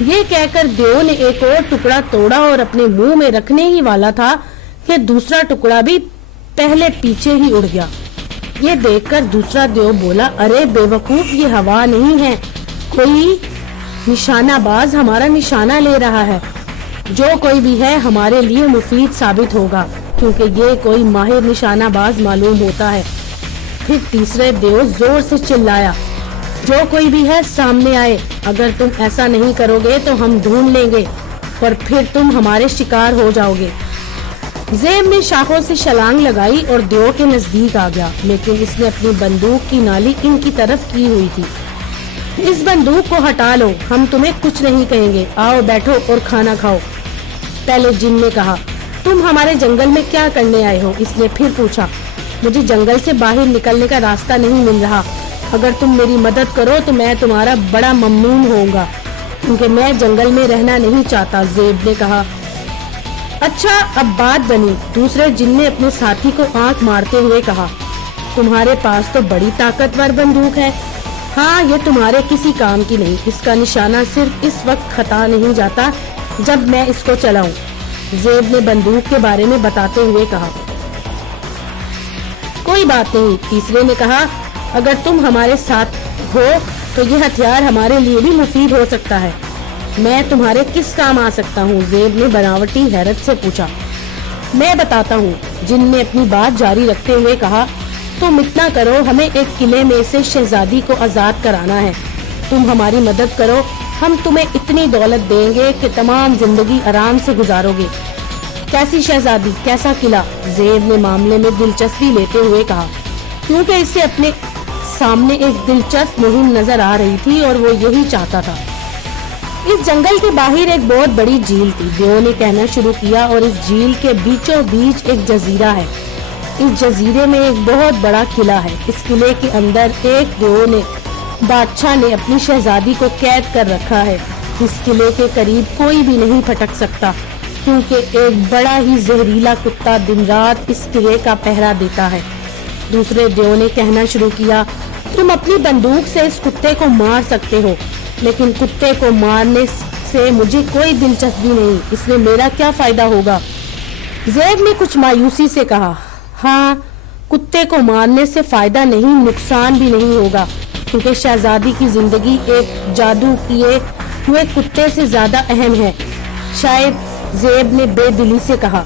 یہ کہہ کر دیو نے ایک اور ٹکڑا توڑا اور اپنے منہ میں رکھنے ہی والا تھا کہ دوسرا ٹکڑا بھی پہلے پیچھے ہی اڑ گیا۔ یہ دیکھ کر دوسرا دیو بولا، ارے بے وقوف، یہ ہوا نہیں ہے، کوئی نشانہ باز ہمارا نشانہ لے رہا ہے۔ جو کوئی بھی ہے ہمارے لیے مفید ثابت ہوگا، کیونکہ یہ کوئی ماہر نشانہ باز معلوم ہوتا ہے۔ پھر تیسرے دیو زور سے چلایا، جو کوئی بھی ہے سامنے آئے، اگر تم ایسا نہیں کرو گے تو ہم ڈھونڈ لیں گے اور پھر تم ہمارے شکار ہو جاؤ گے۔ زیب نے شاخوں سے چھلانگ لگائی اور دیو کے نزدیک آ گیا، لیکن اس نے اپنی بندوق کی نالی ان کی طرف کی ہوئی تھی۔ اس بندوق کو ہٹا لو، ہم تمہیں کچھ نہیں کہیں گے، آؤ بیٹھو اور کھانا کھاؤ۔ پہلے جن نے کہا، تم ہمارے جنگل میں کیا کرنے آئے ہو؟ اس نے پھر پوچھا، مجھے جنگل سے باہر نکلنے کا راستہ نہیں مل رہا، اگر تم میری مدد کرو تو میں تمہارا بڑا ممنون ہوں گا، کیونکہ میں جنگل میں رہنا نہیں چاہتا۔ زیب نے کہا، اچھا اب بات بنی۔ دوسرے جن نے اپنے ساتھی کو آنکھ مارتے ہوئے کہا، تمہارے پاس تو بڑی طاقتور بندوق ہے۔ ہاں، یہ تمہارے کسی کام کی نہیں، اس کا نشانہ صرف اس وقت خطا نہیں جاتا جب میں اس کو چلاؤں۔ زیب نے بندوق کے بارے میں بتاتے ہوئے کہا، کوئی بات نہیں۔ تیسرے نے کہا، اگر تم ہمارے ساتھ ہو تو یہ ہتھیار ہمارے لیے بھی مفید ہو سکتا ہے۔ میں تمہارے کس کام آ سکتا ہوں؟ زیب نے بناوٹی حیرت سے پوچھا۔ میں بتاتا ہوں، جن نے اپنی بات جاری رکھتے ہوئے کہا، تم اتنا کرو، ہمیں ایک قلعے میں سے شہزادی کو آزاد کرانا ہے، تم ہماری مدد کرو، ہم تمہیں اتنی دولت دیں گے کہ تمام زندگی آرام سے گزارو گے۔ کیسی شہزادی، کیسا قلعہ؟ زیب نے معاملے میں دلچسپی لیتے ہوئے کہا، کیونکہ اسے اپنے سامنے ایک دلچسپ مہم نظر آ رہی تھی اور وہ یہی چاہتا تھا۔ اس جنگل کے باہر ایک بہت بڑی جھیل تھی، دیو نے کہنا شروع کیا، اور اس جھیل کے بیچوں بیچ ایک جزیرہ ہے۔ اس جزیرے میں ایک بہت بڑا قلعہ ہے۔ اس قلعے کے اندر ایک دیو نے بادشاہ نے اپنی شہزادی کو قید کر رکھا ہے۔ اس قلعے کے قریب کوئی بھی نہیں پھٹک سکتا، کیونکہ ایک بڑا ہی زہریلا کتا دن رات اس قلعے کا پہرا دیتا ہے۔ دوسرے دیو نے کہنا شروع کیا، تم اپنی بندوق سے اس کتے کو مار سکتے ہو، لیکن کتے کو مارنے سے مجھے کوئی دلچسپی نہیں، اس میں میرا کیا فائدہ ہوگا؟ زیب نے کچھ مایوسی سے کہا، ہاں، کتے کو مارنے سے فائدہ نہیں، نقصان بھی نہیں ہوگا، کیونکہ شہزادی کی زندگی ایک جادو کیے ہوئے کتے سے زیادہ اہم ہے۔ شاید، زیب نے بے دلی سے کہا،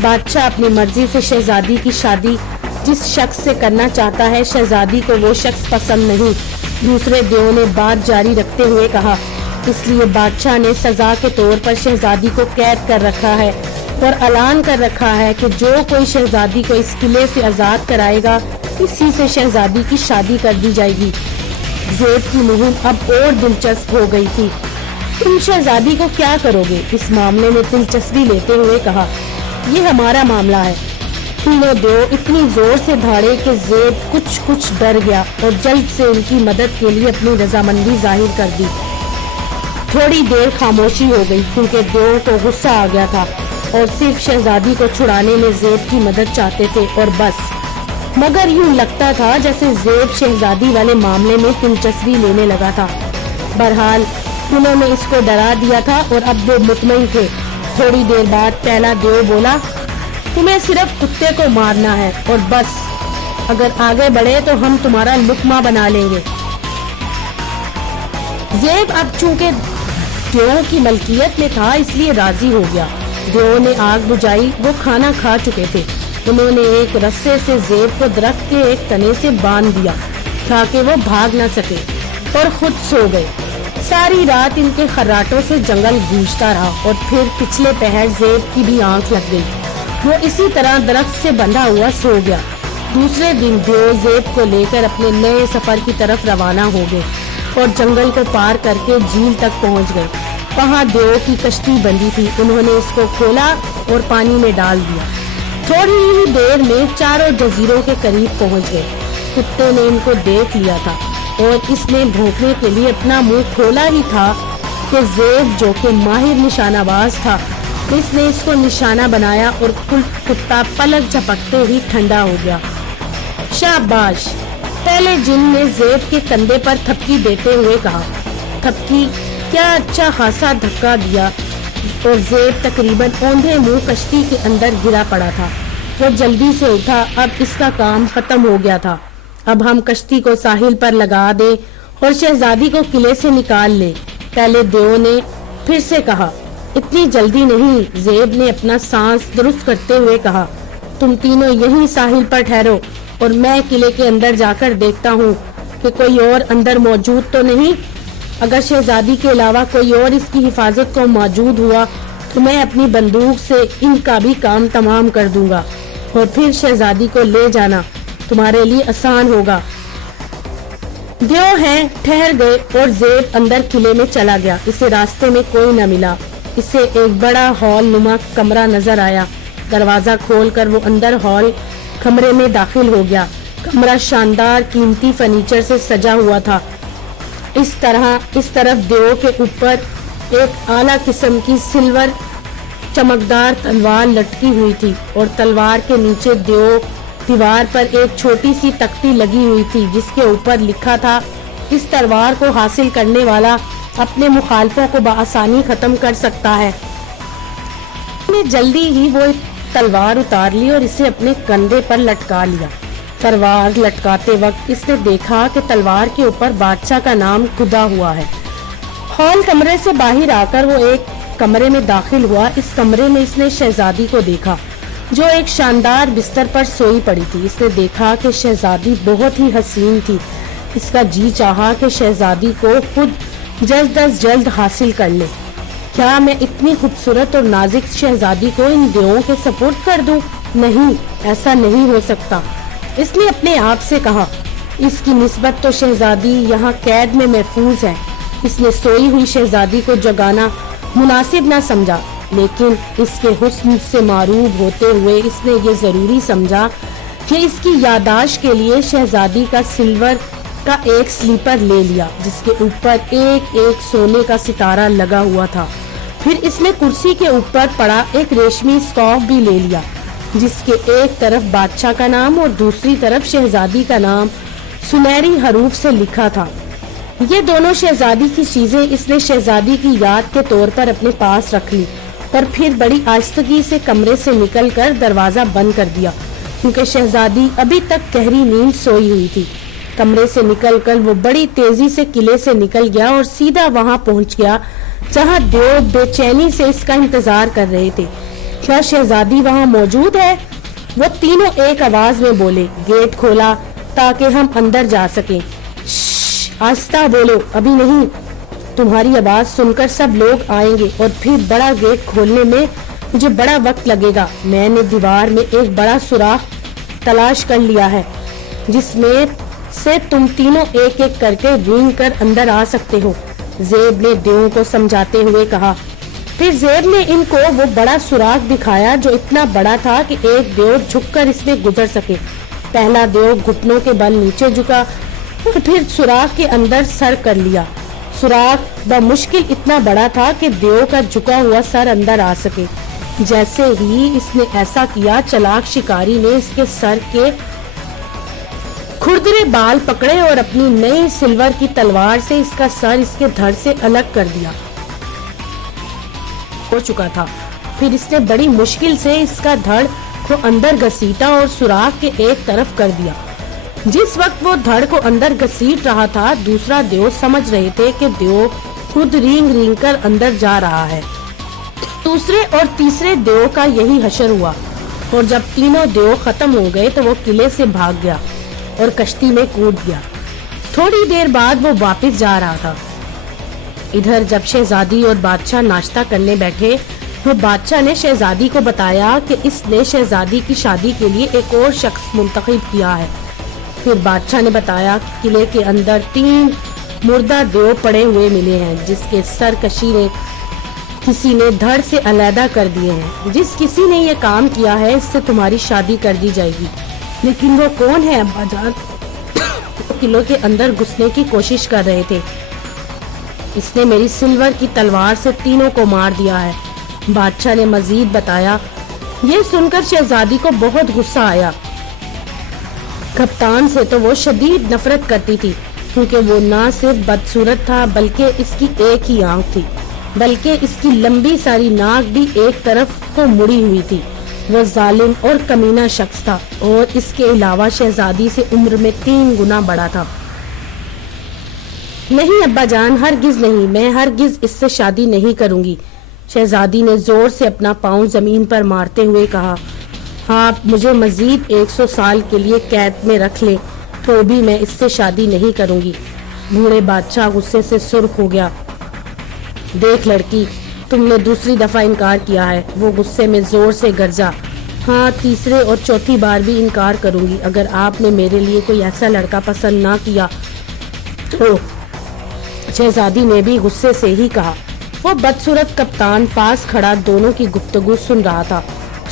بادشاہ اپنی مرضی سے شہزادی کی شادی جس شخص سے کرنا چاہتا ہے، شہزادی کو وہ شخص پسند نہیں۔ دوسرے دیو نے بات جاری رکھتے ہوئے کہا، اس لیے بادشاہ نے سزا کے طور پر شہزادی کو قید کر رکھا ہے اور اعلان کر رکھا ہے کہ جو کوئی شہزادی کو اس قلعے سے آزاد کرائے گا، اسی سے شہزادی کی شادی کر دی جائے گی۔ زیب کی مہم اب اور دلچسپ ہو گئی تھی۔ تم شہزادی کو کیا کرو گے؟ اس معاملے میں دلچسپی لیتے ہوئے کہا، یہ ہمارا معاملہ ہے۔ تینوں دیو اتنی زور سے دھاڑے کہ زیب کچھ ڈر گیا اور جلد سے ان کی مدد کے لیے اپنی رضامندی ظاہر کر دی۔ تھوڑی دیر خاموشی ہو گئی، کیونکہ دیو کو غصہ آ گیا تھا اور صرف شہزادی کو چھڑانے میں زیب کی مدد چاہتے تھے اور بس۔ مگر یوں لگتا تھا جیسے زیب شہزادی والے معاملے میں دلچسپی لینے لگا تھا۔ بہرحال انہوں نے اس کو ڈرا دیا تھا اور اب وہ مطمئن تھے۔ تھوڑی دیر بعد پہلا دیو بولا، تمہیں صرف کتے کو مارنا ہے اور بس، اگر آگے بڑھے تو ہم تمہارا لقمہ بنا لیں گے۔ زیب اب چونکہ دیو کی ملکیت میں تھا اس لیے راضی ہو گیا۔ دیو نے آگ بجھائی، وہ کھانا کھا چکے تھے۔ انہوں نے ایک رسے سے زیب کو درخت کے ایک تنے سے باندھ دیا تاکہ وہ بھاگ نہ سکے اور خود سو گئے۔ ساری رات ان کے خراٹوں سے جنگل گونجتا رہا اور پھر پچھلے پہر زیب کی بھی آنکھ لگ گئی، وہ اسی طرح درخت سے بندھا ہوا سو گیا۔ دوسرے دن دیو زیب کو لے کر اپنے نئے سفر کی طرف روانہ ہو گئے اور جنگل کو پار کر کے جھیل تک پہنچ گئے۔ وہاں دیو کی کشتی بندھی تھی، انہوں نے اس کو کھولا اور پانی میں ڈال دیا۔ تھوڑی ہی دیر میں چاروں جزیروں کے قریب پہنچ گئے۔ کتے نے ان کو دیکھ لیا تھا اور اس نے بھونکنے کے لیے اپنا منہ کھولا ہی تھا کہ زیب، جو کہ ماہر نشانہ باز تھا، اس نے اس کو نشانہ بنایا اور کتا پلک جھپکتے ہی ٹھنڈا ہو گیا۔ شاباش! پہلے جن نے زیب کے کندھے پر تھپکی دیتے ہوئے کہا۔ تھپکی کیا اچھا خاصا دھکا دیا اور زیب تقریباً اوندھے منہ کشتی کے اندر گرا پڑا تھا۔ وہ جلدی سے اٹھا، اب اس کا کام ختم ہو گیا تھا۔ اب ہم کشتی کو ساحل پر لگا دیں اور شہزادی کو قلعے سے نکال لیں، پہلے دیو نے پھر سے کہا۔ اتنی جلدی نہیں، زیب نے اپنا سانس درست کرتے ہوئے کہا۔ تم تینوں یہیں ساحل پر ٹھہرو اور میں قلعے کے اندر جا کر دیکھتا ہوں کہ کوئی اور اندر موجود تو نہیں۔ اگر شہزادی کے علاوہ کوئی اور اس کی حفاظت کو موجود ہوا تو میں اپنی بندوق سے ان کا بھی کام تمام کر دوں گا اور پھر شہزادی کو لے جانا تمہارے لیے آسان ہوگا۔ دیو ہیں ٹھہر گئے اور زیب اندر قلعے میں چلا گیا۔ اسے راستے میں کوئی نہ ملا۔ اسے ایک بڑا ہال نما کمرہ نظر آیا۔ دروازہ کھول کر وہ اندر ہال کمرے میں داخل ہو گیا۔ کمرہ شاندار قیمتی فرنیچر سے سجا ہوا تھا۔ اس طرف دیو کے اوپر ایک اعلیٰ قسم کی سلور چمکدار تلوار لٹکی ہوئی تھی اور تلوار کے نیچے دیوار پر ایک چھوٹی سی تختی لگی ہوئی تھی جس کے اوپر لکھا تھا، اس تلوار کو حاصل کرنے والا اپنے مخالفوں کو بآسانی ختم کر سکتا ہے۔ نے جلدی ہی وہ تلوار اتار لی اور اسے اپنے کندھے پر لٹکا لیا۔ تلوار لٹکاتے وقت اس نے دیکھا کہ تلوار کے اوپر بادشاہ کا نام کھدا ہوا ہے۔ ہال کمرے سے باہر آ کر وہ ایک کمرے میں داخل ہوا۔ اس کمرے میں اس نے شہزادی کو دیکھا جو ایک شاندار بستر پر سوئی پڑی تھی۔ اس نے دیکھا کہ شہزادی بہت ہی حسین تھی۔ اس کا جی چاہا کہ شہزادی کو خود جلد از جلد حاصل کر لے۔ کیا میں اتنی خوبصورت اور نازک شہزادی کو ان دیوؤں کے سپرد کر دوں؟ نہیں، ایسا نہیں ہو سکتا۔ اس نے اپنے آپ سے کہا۔ اس کی نسبت تو شہزادی یہاں قید میں محفوظ ہے۔ اس نے سوئی ہوئی شہزادی کو جگانا مناسب نہ سمجھا، لیکن اس کے حسن سے معروب ہوتے ہوئے اس نے یہ ضروری سمجھا کہ اس کی یادداشت کے لیے شہزادی کا سلور کا ایک سلیپر لے لیا جس کے اوپر ایک سونے کا ستارہ لگا ہوا تھا۔ پھر اس نے کرسی کے اوپر پڑا ایک ریشمی اسکارف بھی لے لیا جس کے ایک طرف بادشاہ کا نام اور دوسری طرف شہزادی کا نام سنہری حروف سے لکھا تھا۔ یہ دونوں شہزادی کی چیزیں اس نے شہزادی کی یاد کے طور پر اپنے پاس رکھ لی اور پھر بڑی آہستگی سے کمرے سے نکل کر دروازہ بند کر دیا کیونکہ شہزادی ابھی تک گہری نیند سوئی ہوئی تھی۔ کمرے سے نکل کر وہ بڑی تیزی سے قلعے سے نکل گیا اور سیدھا وہاں پہنچ گیا جہاں دیو بے چینی سے اس کا انتظار کر رہے تھے۔ کیا شہزادی وہاں موجود ہے؟ وہ تینوں ایک آواز میں بولے۔ گیٹ کھولا تاکہ ہم اندر جا سکیں۔ آہستہ بولو، ابھی نہیں، تمہاری آواز سن کر سب لوگ آئیں گے اور پھر بڑا گیٹ کھولنے میں مجھے بڑا وقت لگے گا۔ میں نے دیوار میں ایک بڑا سوراخ تلاش کر لیا ہے جس میں سے تم تینوں ایک ایک کر کے رینگ کر اندر آ سکتے ہو، زیب نے دیو کو سمجھاتے ہوئے کہا۔ پھر زیب نے ان کو وہ بڑا سوراخ دکھایا جو اتنا بڑا تھا کہ ایک دیو جھک کر اس میں گزر سکے۔ پہلا دیو گھٹنوں کے بل نیچے جھکا اور پھر سوراخ کے اندر سر کر لیا۔ سوراخ بمشکل اتنا بڑا تھا کہ دیو کا جھکا ہوا سر اندر آ سکے۔ جیسے ہی اس نے ایسا کیا، چلاک شکاری نے اس کے سر کے کھردرے بال پکڑے اور اپنی نئی سلور کی تلوار سے اس کا سر اس کے دھڑ سے الگ کر دیا ہو چکا تھا۔ پھر اس نے بڑی مشکل سے اس کا دھڑ کو اندر گھسیٹا اور سوراخ کے ایک طرف کر دیا۔ جس وقت وہ دھڑ کو اندر گھسیٹ رہا تھا، دوسرا دیو سمجھ رہے تھے کہ دیو خود رینگ کر اندر جا رہا ہے۔ دوسرے اور تیسرے دیو کا یہی حشر ہوا اور جب تینوں دیو ختم ہو گئے تو وہ قلعے سے بھاگ گیا اور کشتی میں کود گیا۔ تھوڑی دیر بعد وہ واپس جا رہا تھا۔ ادھر جب شہزادی اور بادشاہ ناشتہ کرنے بیٹھے تو بادشاہ نے شہزادی کو بتایا کہ اس نے شہزادی کی شادی کے لیے ایک اور شخص منتخب کیا ہے۔ پھر بادشاہ نے بتایا کہ قلعے کے اندر 3 مردہ دیو پڑے ہوئے ملے ہیں جس کے سر کسی نے دھڑ سے علیحدہ کر دیے ہیں۔ جس کسی نے یہ کام کیا ہے اس سے تمہاری شادی کر دی جائے گی۔ لیکن وہ کون ہے ابا جان؟ قلعے کے اندر گھسنے کی کوشش کر رہے تھے۔ اس نے میری سلور کی تلوار سے تینوں کو مار دیا ہے، بادشاہ نے مزید بتایا۔ یہ سن کر شہزادی کو بہت غصہ آیا۔ کپتان سے تو وہ شدید نفرت کرتی تھی کیونکہ وہ نہ صرف بدصورت تھا بلکہ اس کی ایک ہی آنکھ تھی، بلکہ اس کی لمبی ساری ناک بھی ایک طرف کو مڑی ہوئی تھی۔ وہ ظالم اور کمینہ شخص تھا اور اس کے علاوہ شہزادی سے عمر میں 3 گنا بڑا تھا۔ نہیں ابا جان، ہرگز نہیں، میں ہرگز اس سے شادی نہیں کروں گی، شہزادی نے زور سے اپنا پاؤں زمین پر مارتے ہوئے کہا۔ ہاں، آپ مجھے مزید 100 سال کے لیے قید میں رکھ لیں تو بھی میں اس سے شادی نہیں کروں گی۔ بوڑھے بادشاہ غصے سے سرخ ہو گیا۔ دیکھ لڑکی، تم نے دوسری دفعہ انکار کیا ہے، وہ غصے میں زور سے گرجا۔ ہاں، تیسرے اور چوتھی بار بھی انکار کروں گی۔ اگر آپ نے میرے لیے کوئی ایسا لڑکا پسند نہ کیا تو، شہزادی نے بھی غصے سے ہی کہا۔ وہ بدصورت کپتان پاس کھڑا دونوں کی گفتگو سن رہا تھا۔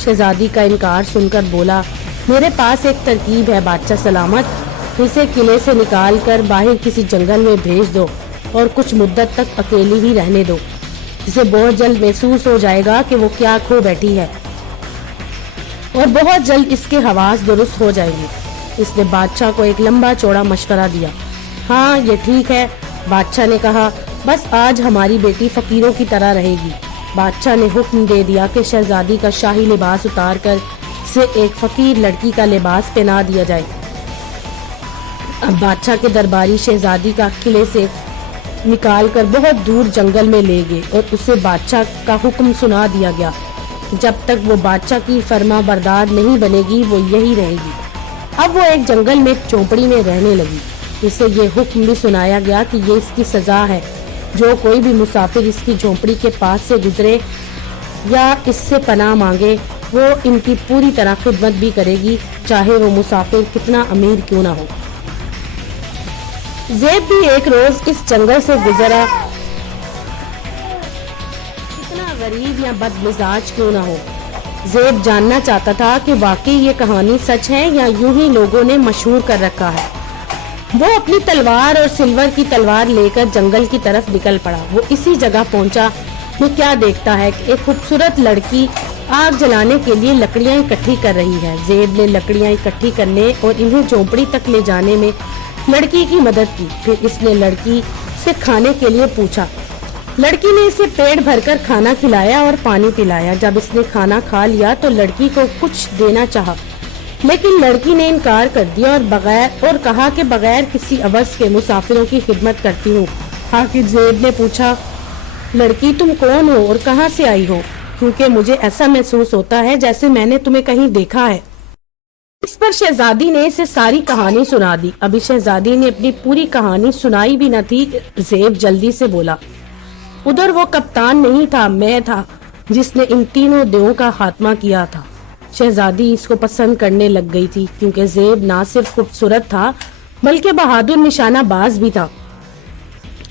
شہزادی کا انکار سن کر بولا، میرے پاس ایک ترکیب ہے بادشاہ سلامت، اسے قلعے سے نکال کر باہر کسی جنگل میں بھیج دو اور کچھ مدت تک اکیلی ہی رہنے دو، اسے بہت جلد محسوس ہو جائے گا کہ وہ کیا کھو بیٹھی ہے اور بہت جلد اس کے حواس درست ہو جائیں گے۔ اس نے بادشاہ کو ایک لمبا چوڑا مشورہ دیا۔ ہاں، یہ ٹھیک ہے، بادشاہ نے کہا، بس آج ہماری بیٹی فقیروں کی طرح رہے گی۔ بادشاہ نے حکم دے دیا کہ شہزادی کا شاہی لباس اتار کر اسے ایک فقیر لڑکی کا لباس پہنا دیا جائے۔ اب بادشاہ کے درباری شہزادی کا قلعے سے نکال کر بہت دور جنگل میں لے گئے اور اسے بادشاہ کا حکم سنا دیا گیا، جب تک وہ بادشاہ کی فرما بردار نہیں بنے گی وہ یہی رہے گی۔ اب وہ ایک جنگل میں چوپڑی میں رہنے لگی۔ اسے یہ حکم بھی سنایا گیا کہ یہ اس کی سزا ہے، جو کوئی بھی مسافر اس کی جھونپڑی کے پاس سے گزرے یا اس سے پناہ مانگے وہ ان کی پوری طرح خدمت بھی کرے گی، چاہے وہ مسافر کتنا امیر کیوں نہ ہو۔ زیب بھی ایک روز اس جنگل سے گزرا، کتنا غریب یا بد مزاج کیوں نہ ہو۔ زیب جاننا چاہتا تھا کہ واقعی یہ کہانی سچ ہے یا یوں ہی لوگوں نے مشہور کر رکھا ہے۔ وہ اپنی تلوار اور سلور کی تلوار لے کر جنگل کی طرف نکل پڑا۔ وہ اسی جگہ پہنچا، وہ کیا دیکھتا ہے کہ ایک خوبصورت لڑکی آگ جلانے کے لیے لکڑیاں اکٹھی کر رہی ہے۔ زیب نے لکڑیاں اکٹھی کرنے اور انہیں جھونپڑی تک لے جانے میں لڑکی کی مدد کی۔ پھر اس نے لڑکی سے کھانے کے لیے پوچھا۔ لڑکی نے اسے پیٹ بھر کر کھانا کھلایا اور پانی پلایا۔ جب اس نے کھانا کھا لیا تو لڑکی کو کچھ دینا چاہا، لیکن لڑکی نے انکار کر دیا اور کہا کہ بغیر کسی عوض کے مسافروں کی خدمت کرتی ہوں۔ آخر زیب نے پوچھا، لڑکی تم کون ہو اور کہاں سے آئی ہو؟ کیونکہ مجھے ایسا محسوس ہوتا ہے جیسے میں نے تمہیں کہیں دیکھا ہے۔ اس پر شہزادی نے اسے ساری کہانی سنا دی۔ ابھی شہزادی نے اپنی پوری کہانی سنائی بھی نہ تھی، زیب جلدی سے بولا، ادھر وہ کپتان نہیں تھا، میں تھا جس نے ان تینوں دیووں کا خاتمہ کیا تھا۔ شہزادی اس کو پسند کرنے لگ گئی تھی کیونکہ زیب نہ صرف خوبصورت تھا بلکہ بہادر نشانہ باز بھی تھا۔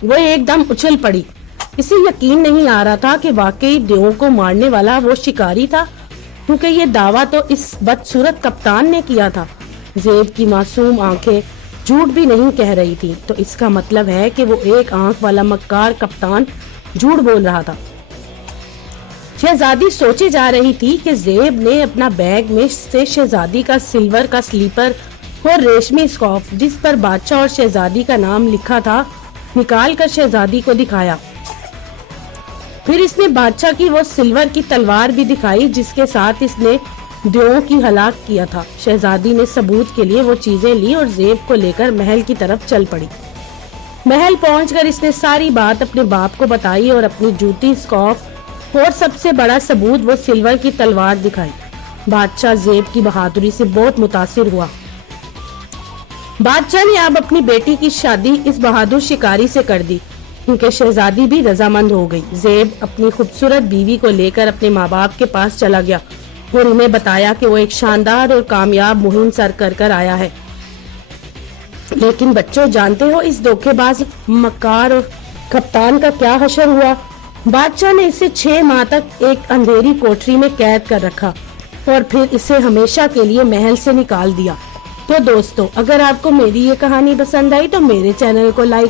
وہ ایک دم اچھل پڑی، اسے یقین نہیں آ رہا تھا کہ واقعی دیووں کو مارنے والا وہ شکاری تھا، کیونکہ یہ دعویٰ تو اس بدصورت کپتان نے کیا تھا۔ زیب کی معصوم آنکھیں جھوٹ بھی نہیں کہہ رہی تھی، تو اس کا مطلب ہے کہ وہ ایک آنکھ والا مکار کپتان جھوٹ بول رہا تھا۔ شہزادی سوچے جا رہی تھی کہ زیب نے اپنا بیگ میں سے شہزادی کا سلور کا سلیپر اور ریشمی اسکارف جس پر بادشاہ اور شہزادی کا نام لکھا تھا نکال کر شہزادی کو دکھایا۔ پھر اس نے بادشاہ کی وہ سلور کی تلوار بھی دکھائی جس کے ساتھ اس نے دیووں کی ہلاک کیا تھا۔ شہزادی نے ثبوت کے لیے وہ چیزیں لی اور زیب کو لے کر محل کی طرف چل پڑی۔ محل پہنچ کر اس نے ساری بات اپنے باپ کو بتائی اور اپنی جوتی، اسکارف اور سب سے بڑا ثبوت وہ سلور کی تلوار دکھائی۔ بادشاہ زیب کی بہادری سے بہت متاثر ہوا۔ بادشاہ نے اب اپنی بیٹی کی شادی اس بہادر شکاری سے کر دی کیونکہ شہزادی بھی رضامند ہو گئی۔ زیب اپنی خوبصورت بیوی کو لے کر اپنے ماں باپ کے پاس چلا گیا اور انہیں بتایا کہ وہ ایک شاندار اور کامیاب مہم سر کر آیا ہے۔ لیکن بچوں، جانتے ہو اس دھوکے باز مکار اور کپتان کا کیا حشر ہوا؟ بادشاہ نے اسے 6 ماہ تک ایک اندھیری کوٹری میں قید کر رکھا اور پھر اسے ہمیشہ کے لیے محل سے نکال دیا۔ تو دوستو، اگر آپ کو میری یہ کہانی پسند آئی تو میرے چینل کو لائک